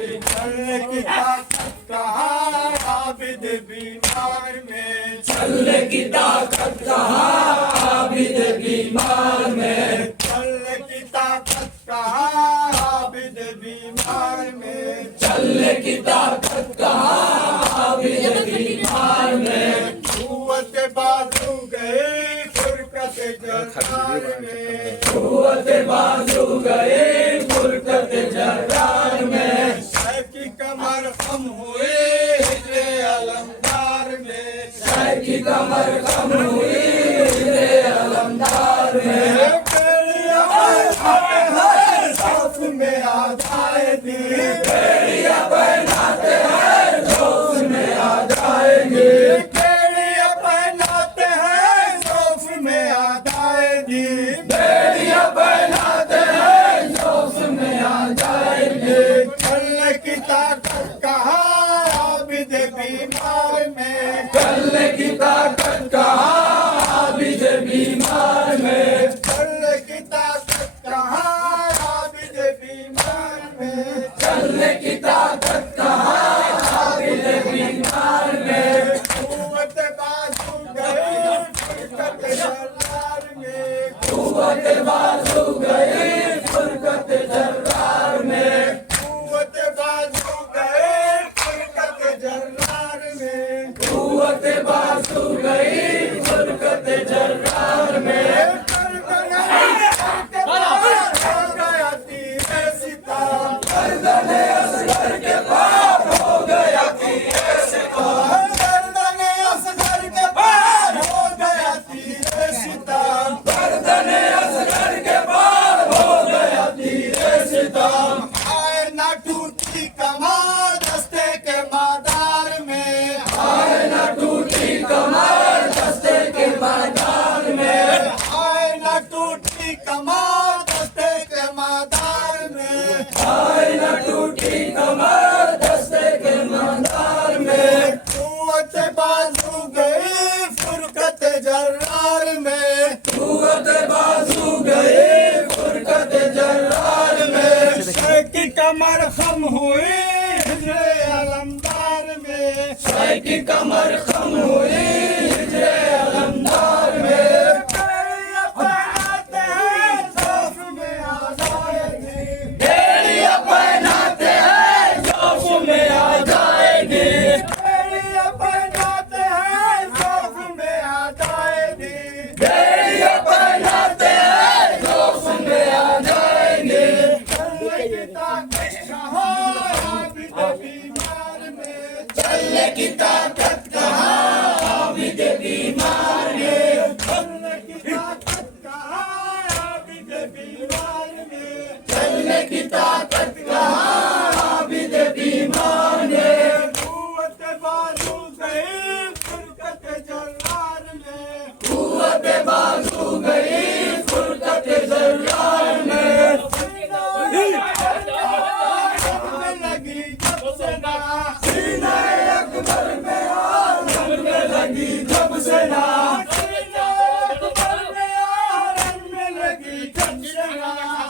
चलने की ताकत कहाँ आबिद बीमार में, चलने की ताकत कहाँ आबिद बीमार में, चलने की ताकत कहाँ आबिद बीमार में, चलने की ताकत कहाँ आबिद बीमार में, कुव्वत बाजू गए फुरकत जर्रार में, कुव्वत बाजू गए फुरकत जर्रार में, शह की कमर कम हुए हिजरे अलमदार में, शह की कमर कम हुई हिजरे अलमदार में, बेड़ियां बनाते हैं जोश में आ जाएगी, बेड़ियां बनाते हैं जोश में आ जाएंगे, बेड़ियां बनाते हैं जोश में आ जाएगी, बेड़ियां बनाते हैं जोश में आ जाएंगे, चलने की ताकत कहाँ आबिद बीमार में, चलने की ताकत कहाँ आबिद बीमार में, चलने की ताकत कहाँ आबिद बीमार में, चलने की ताकत कहाँ आबिद बीमार में, कुव्वत बाजू गए फुरकत जर्रार में, कुव्वत बाजू गई फुरकत जर्रार में, कुव्वत बाजू गए फुरकत जर्रार में, कुव्वत बाजू गई फुरकत जर्रार में, गर्दने असगर के पार हो गया तीरे सितार, गर्दने असगर के पार हो गया तीरे सितार, आए ना टूटी कमर दस्ते के मादार में, आए न टूटी कमर दस्ते के मैदान में, आए ना टूटी कमर दस्ते के मादार में, आए न टूटी कमर दस्ते के मैदान में, कुव्वत बाजू गई फुरकत जर्रार में, कुव्वत बाजू गई फुरकत जर्रार में, शह की कमर खम हुई हिजरे अलमदार में, शह की कमर खम हुई हिजरे अलमदार में, बेड़ियां बनाते हैं जोश में आ जाएगी, बेड़ियां पहनाते हैं जोश में आ जाएंगे, बेड़ियां बनाते हैं जोश में आ जाएगी, बेड़ियां पहनाते हैं जोश में आ जाएंगे, चलने की ताकत कहाँ आबिद बीमार में, चलने की ताकत कहाँ आबिद बीमार में, चलने की ताकत कहाँ आबिद बीमार में, चलने की ताकत कहाँ आबिद बीमार में, कुव्वत बाजू गई फुरकत जर्रार में, कुव्वत बाजू गई फुरकत जर्रार में, लगी जब से ना सीना अकबर में आग में लगी जब से ना,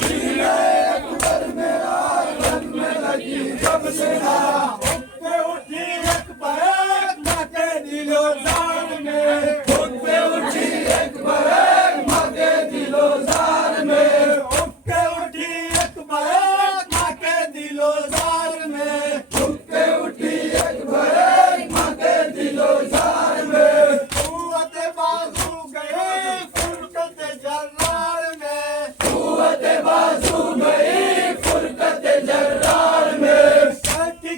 सीना अकबर में आग में लगी जब से ना, उठी अकबर माँ के दिलो जान में, खुद पे उठी अकबर माँ के दिलो जार में, उठी अकबर माँ के दिलो जान में, खुद पे उठी अकबर माँ के दिलो जार में, कुव्वत बाजू गए फुरकत जर्रार में, कुव्वत बाजू गई फुरकत जर्रार में, शह की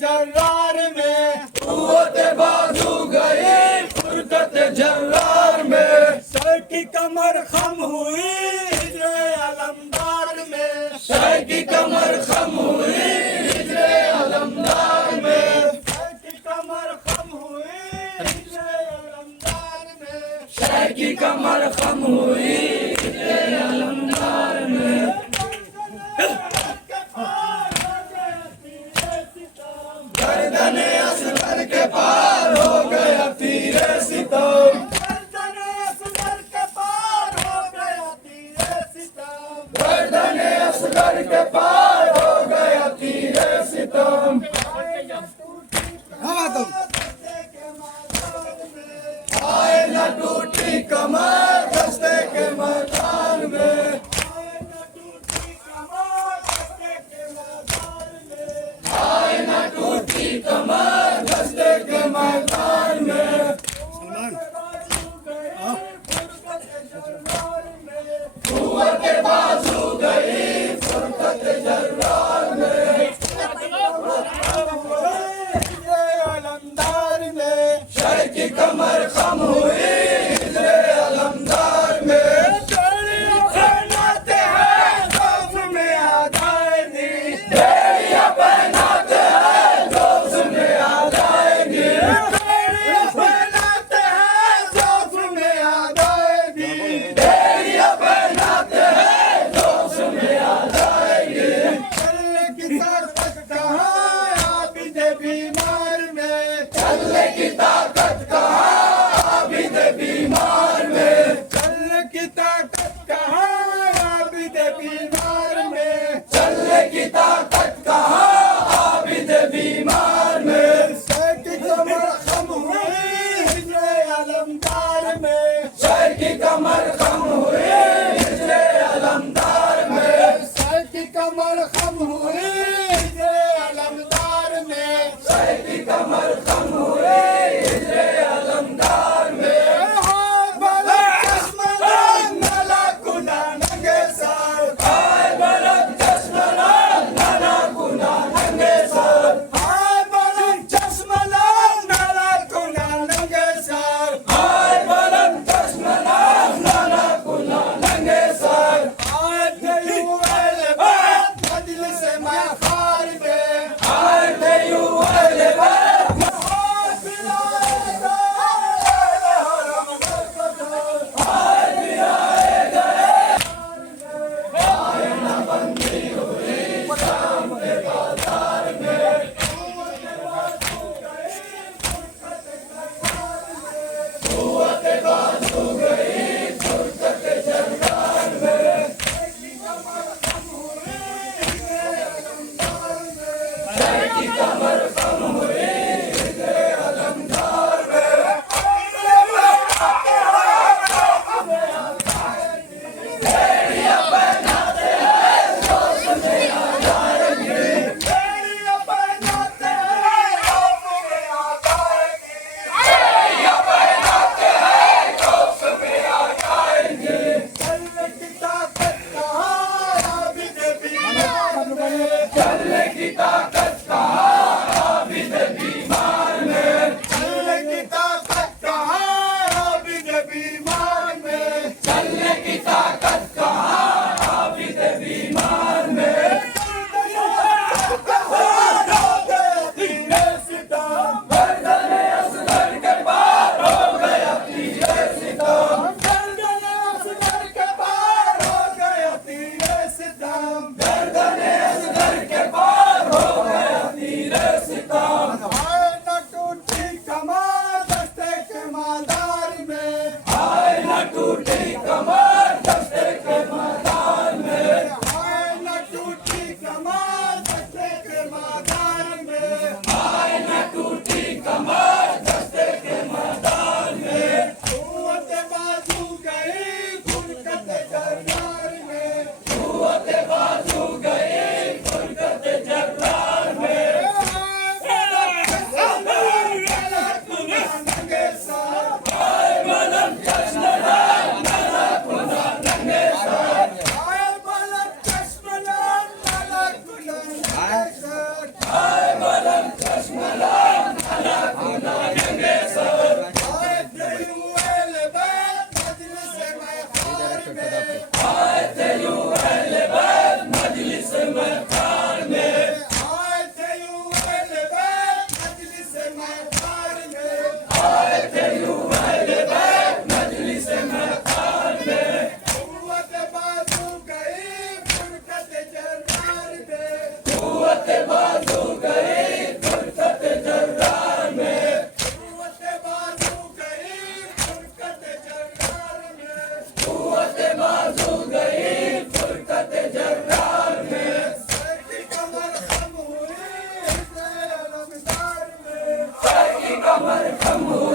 जर्रार में, कुव्वत बाजू गई फुरकत जर्रार में, सर की कमर खम हुई हिजरे अलमदार में, सर की कमर खम हुई हिजरे अलमदार में, सर की कमर खम हुई हिजरे अलमदार में, सर की कमर खम हुई हिजरे अलमदार में, गर्दन असगर के पार हो गया तीरे सितम, गर्दन असगर के पार हो गया तीरे सितम, गर्दन असगर के पार हो गया तीरे सितम, आए न टूटी कमर दस्ते के मैदान में, आए न टूटी कमर दस्ते के मैदान में, कुव्वत बाजू गई फुरकत जर्रार में, अलमदार में, शर की कमर खम हुई हिजरे अलमदार में, पहनाते हैं खौफ में आजादी, बेड़ियां पहनाते हैं जोश में आ जाएंगे, पहनाते हैं खौफ में आजादी, बेड़ियां पहनाते हैं जोश में आ जाएंगे, चलने की ताकत कहाँ आबिद बीमार में, चलने की ताकत कहाँ आबिद बीमार में, चलने की ताकत कहाँ आबिद बीमार में, चलने की ताकत कहाँ आबिद बीमार में, सर की कमर खम हुई हिजरे अलमदार में, सर की कमर खम हुई हिजरे अलमदार में, सर की कमर खम हुई हिजरे अलमदार में, सर की कमर खम हुई हिजरे अलमदार में, हाँ भला चश्मा नाला कुना नंगे सर, आए बलक चश्मला नाना कुना नंगे सर, हाँ भला चश्मा नाला कुना नंगे सर, आए बलक चश्मला नाना कुना नंगे सर, आए थे यूएल बात मजलिस में खार में, आए थे युवल बात हाथ मिलाएगा हरम गर्द, आए बिराए गए, आए न बंदी हुई शाम के बाजार में, कुव्वत बाजू गई फुरकत जर्रार में, शर की कमर खम हुई हिजरे अलमदार में, बेड़ियां पहनाते हैं जोश में आ जाएंगे, बेड़ियां पहनाते हैं खौफ में आजादी, बेड़ियां पहनाते हैं जोश में आ जाएंगे, चलने की ताकत कहाँ आबिद बीमार में, चलने की ताकत कहाँ अमर खम